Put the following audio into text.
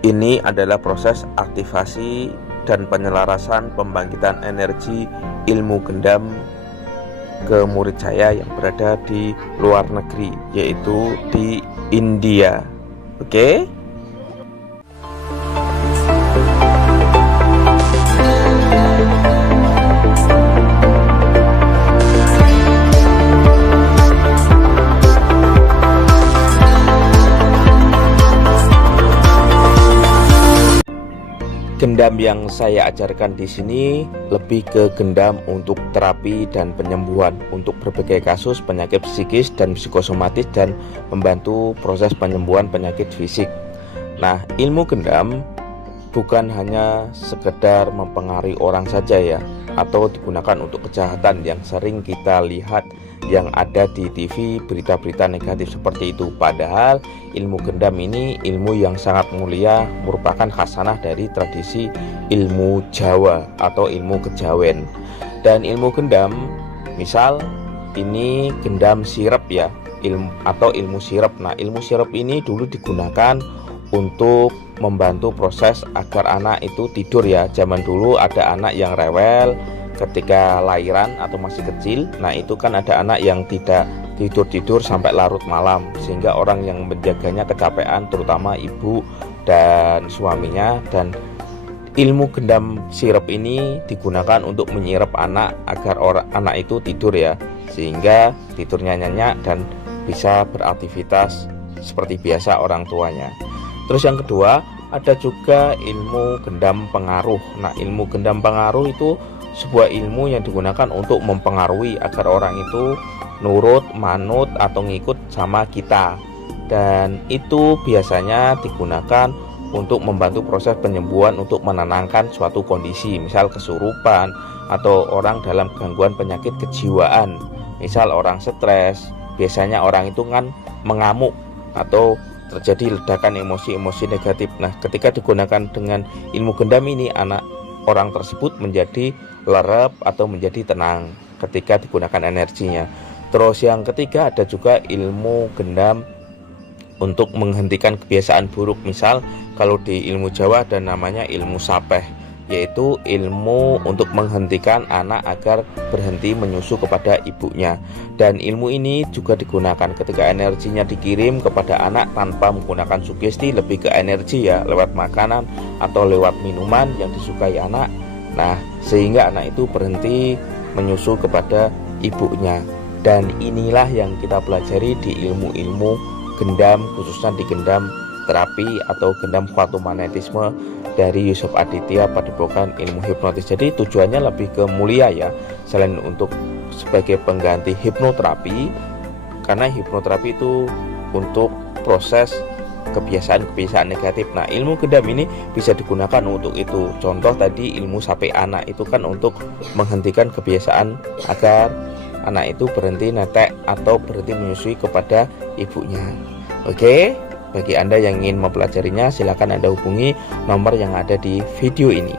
Ini adalah proses aktivasi dan penyelarasan pembangkitan energi ilmu gendam ke murid saya yang berada di luar negeri, yaitu di India. Oke? Gendam yang saya ajarkan di sini lebih ke gendam untuk terapi dan penyembuhan untuk berbagai kasus penyakit psikis dan psikosomatis dan membantu proses penyembuhan penyakit fisik. Nah, ilmu gendam bukan hanya sekedar mempengaruhi orang saja ya, atau digunakan untuk kejahatan yang sering kita lihat yang ada di TV, berita-berita negatif seperti itu. Padahal ilmu gendam ini ilmu yang sangat mulia, merupakan khasanah dari tradisi ilmu Jawa atau ilmu kejawen. Dan ilmu gendam, misal ini gendam sirep ya, ilmu sirep. Nah, ilmu sirep ini dulu digunakan untuk membantu proses agar anak itu tidur ya. Zaman dulu ada anak yang rewel ketika lahiran atau masih kecil. Nah, itu kan ada anak yang tidak tidur sampai larut malam, sehingga orang yang menjaganya kecapean, terutama ibu dan suaminya. Dan ilmu gendam sirep ini digunakan untuk menyirep anak agar anak itu tidur ya, sehingga tidurnya nyenyak dan bisa beraktivitas seperti biasa orang tuanya. Terus yang kedua, ada juga ilmu gendam pengaruh. Nah, ilmu gendam pengaruh itu sebuah ilmu yang digunakan untuk mempengaruhi agar orang itu nurut, manut, atau ngikut sama kita. Dan itu biasanya digunakan untuk membantu proses penyembuhan, untuk menenangkan suatu kondisi, misal kesurupan atau orang dalam gangguan penyakit kejiwaan. Misal orang stres, biasanya orang itu kan mengamuk atau terjadi ledakan emosi-emosi negatif. Nah, ketika digunakan dengan ilmu gendam ini, orang tersebut menjadi lerep atau menjadi tenang ketika digunakan energinya. Terus yang ketiga, ada juga ilmu gendam untuk menghentikan kebiasaan buruk. Misal kalau di ilmu Jawa ada namanya ilmu sapeh, yaitu ilmu untuk menghentikan anak agar berhenti menyusu kepada ibunya. Dan ilmu ini juga digunakan ketika energinya dikirim kepada anak tanpa menggunakan sugesti, lebih ke energi ya, lewat makanan atau lewat minuman yang disukai anak. Nah, sehingga anak itu berhenti menyusu kepada ibunya. Dan inilah yang kita pelajari di ilmu-ilmu gendam, khususnya di gendam terapi atau gendam kuantum magnetisme dari Yusuf Aditya Padepokan Ilmu Hipnotis. Jadi tujuannya lebih ke mulia ya, selain untuk sebagai pengganti hipnoterapi, karena hipnoterapi itu untuk proses kebiasaan-kebiasaan negatif. Nah, ilmu gendam ini bisa digunakan untuk itu. Contoh tadi ilmu sape anak itu kan untuk menghentikan kebiasaan agar anak itu berhenti netek atau berhenti menyusui kepada ibunya. Oke, bagi Anda yang ingin mempelajarinya, silakan Anda hubungi nomor yang ada di video ini.